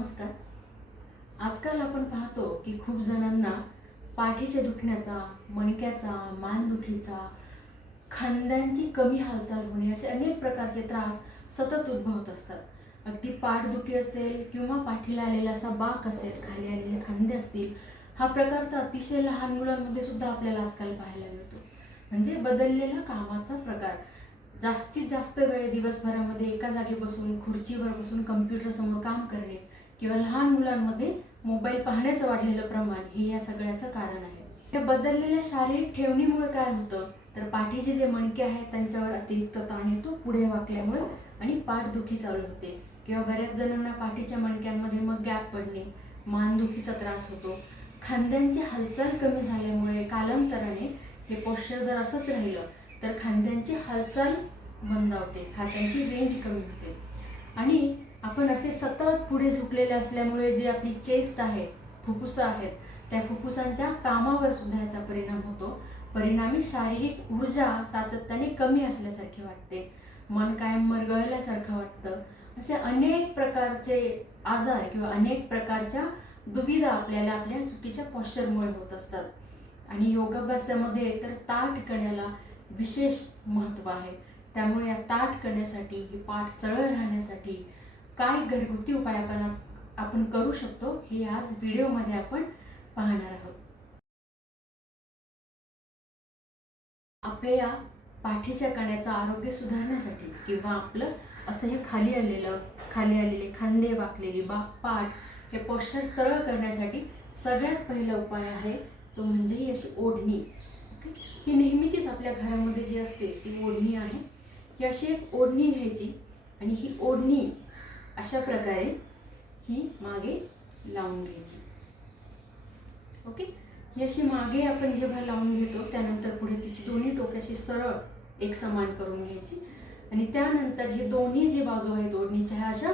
नमस्कार. आजकाल आपण पाहतो की खूप जणांना पाठीच्या दुखण्याचा मणक्याचा मानदुखीचा खांद्यांची कमी हालचाल होणे असे अनेक प्रकारचे त्रास सतत उद्भवत असतात. अगदी पाठदुखी असेल किंवा पाठीला आलेला असा बाक असेल खाली आलेले खांदे असतील हा प्रकार तर अतिशय लहान मुलांमध्ये सुद्धा आपल्याला आजकाल पाहायला मिळतो. म्हणजे बदललेला कामाचा प्रकार. जास्तीत जास्त वेळ दिवसभरामध्ये एका जागी बसून खुर्चीवर बसून कम्प्युटर समोर काम करणे किंवा लहान मुलांमध्ये मोबाईल पाहण्याचं वाढलेलं प्रमाण हे या सगळ्याचं कारण आहे. या बदललेल्या शारीरिक ठेवणीमुळे काय होतं? तर पाठीचे जे मणके आहेत त्यांच्यावर अतिरिक्त ताण येतो पुढे वाकल्यामुळे आणि पाठदुखी चालू होते. किंवा बऱ्याच जणांना पाठीच्या मणक्यांमध्ये मग गॅप पडणे मानदुखीचा त्रास होतो. खांद्यांची हालचाल कमी झाल्यामुळे कालांतराने हे पोश्चर जर असंच राहिलं तर खांद्यांची हालचाल मंदावते हातांची रेंज कमी होते. आणि आपण असे सतत पुढे झुकलेले असल्यामुळे जी आपली चेस्ट आहे फुफ्फुसं आहेत त्या फुफ्फुसांच्या कामावर सुद्धा याचा परिणाम होतो. परिणामी शारीरिक ऊर्जा सातत्याने कमी असल्यासारखी वाटते. मन कायम मरगळल्यासारखं वाटतं. असे अनेक प्रकारचे आजार किंवा अनेक प्रकारच्या दुविधा आपल्याला आपल्या चुकीच्या पॉश्चरमुळे होत असतात. आणि योगाभ्यासामध्ये तर ताठ कण्याला विशेष महत्त्व आहे. त्यामुळे या ताठ करण्यासाठी ही पाठ सरळ राहण्यासाठी काय घरगुती उपाय आपण आज आपण करू शकतो हे आज व्हिडिओमध्ये आपण पाहणार आहोत. आपल्या या पाठीच्या कण्याचं आरोग्य सुधारण्यासाठी किंवा आपलं असं हे खाली आलेलं खाली आलेले खांदे वाकलेली बा पाठ हे पोश्चर सरळ करण्यासाठी सगळ्यात पहिला उपाय आहे तो म्हणजे ही अशी ओढणी. ओके? ही नेहमीचीच आपल्या घरामध्ये जी असते ती ओढणी आहे. ही अशी एक ओढणी घ्यायची आणि ही ओढणी अशा प्रकारे ही मागे लावून घ्यायची. ओके ही अशी मागे आपण जेव्हा लावून घेतो त्यानंतर पुढे तिची दोन्ही टोक्याशी सरळ एक समान करून घ्यायची. आणि त्यानंतर हे दोन्ही जे बाजू आहेत ओढणीच्या ह्या अशा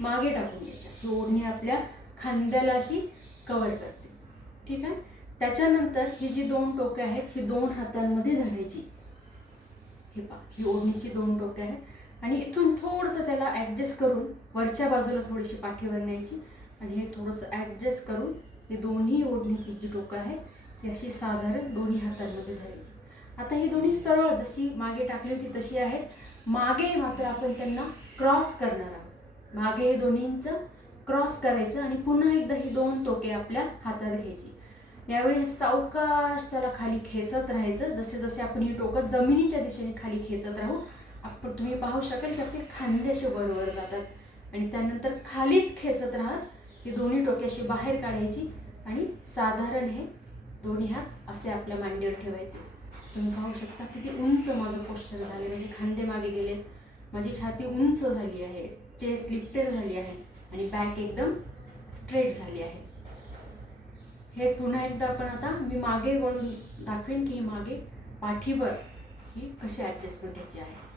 मागे टाकून घ्यायच्या. ही ओढणी आपल्या खांद्याला अशी कवर करते. ठीक आहे? त्याच्यानंतर ही जी दोन टोके आहेत ही दोन हातांमध्ये धरायची. हे पा ही ओढणीची दोन टोके आहेत. आणि इथून थोडंसं त्याला ॲडजस्ट करून वरच्या बाजूला थोडीशी पाठीवर न्यायची आणि हे थोडंसं ॲडजस्ट करून हे दोन्ही ओढणीची जी टोकं आहेत ही अशी साधारण दोन्ही हातांमध्ये धरायची. आता ही दोन्ही सरळ जशी मागे टाकली होती तशी आहेत. मागे मात्र आपण त्यांना क्रॉस करणार आहोत. मागे हे दोन्हींचं क्रॉस करायचं आणि पुन्हा एकदा ही दोन टोके आपल्या हातात घ्यायची. यावेळी सावकाश त्याला खाली खेचत राहायचं. जसे जसे आपण ही टोकं जमिनीच्या दिशेने खाली खेचत राहू आपण तुम्ही पाहू शकाल की आपले खांदे असे वरवर जातात. आणि त्यानंतर खालीच खेचत राहत ही दोन्ही टोके अशी बाहेर काढायची आणि साधारण हे दोन्ही हात असे आपल्या मांडीवर ठेवायचे. तुम्ही पाहू शकता किती उंच माझं पोश्चर झाले. माझे खांदे मागे गेलेत. माझी छाती उंच झाली आहे. चेस्ट लिफ्टेड झाली आहे. आणि बॅक एकदम स्ट्रेट झाली आहे. हेच पुन्हा एकदा आपण आता मी मागे वळून दाखवेन की मागे पाठीवर ही कशी ॲडजस्टमेंट ह्याची आहे.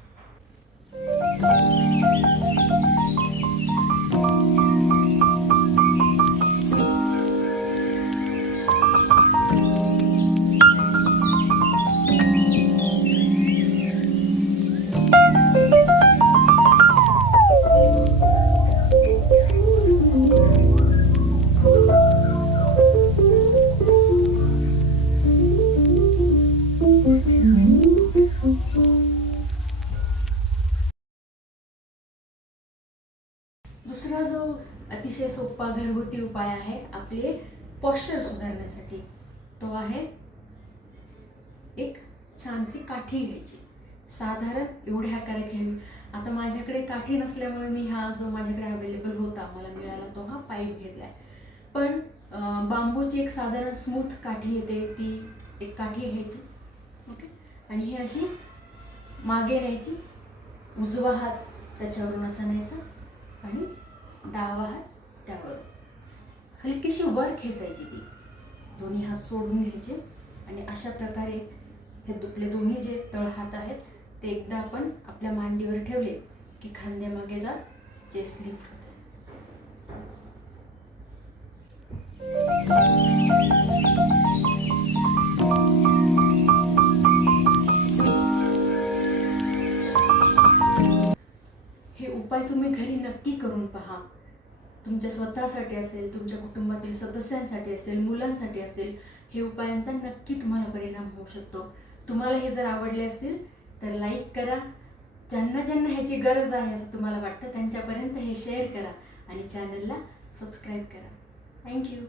Thank you. सोपा घरगुती उपाय आहे आपले पॉश्चर सुधारण्यासाठी. तो आहे एक छानशी काठी घ्यायची. साधारण एवढ्या आकाराची हवी. आता माझ्याकडे काठी नसल्यामुळे मी हा जो माझ्याकडे अवेलेबल होता मला मिळाला तो हा पाईप घेतला आहे पण बांबूची एक साधारण स्मूथ काठी येते ती एक काठी घ्यायची. ओके आणि ही अशी मागे न्यायची. उजवा हात त्याच्यावरून असा न्यायचा आणि डावा हात त्यावर. हलकीशी वर खेचायची ती? दोन्ही हात सोडून घ्यायचे आणि अशा प्रकारे हे दुपले दोन्ही जे तळ हात आहेत ते एकदा आपण आपल्या मांडीवर ठेवले की खांद्यामागे जा जे लिफ्ट हे उपाय तुम्ही घरी नक्की करून पहा. तुमच्या स्वतःसाठी असेल तुमच्या कुटुंबातील सदस्यांसाठी असेल मुलांसाठी असेल हे उपायांचा नक्की तुम्हाला परिणाम होऊ शकतो. तुम्हाला हे जर आवडले असतील तर लाईक करा. ज्यांना ज्यांना ह्याची गरज आहे असं तुम्हाला वाटतं त्यांच्यापर्यंत हे शेअर करा आणि चॅनलला सबस्क्राईब करा. थँक्यू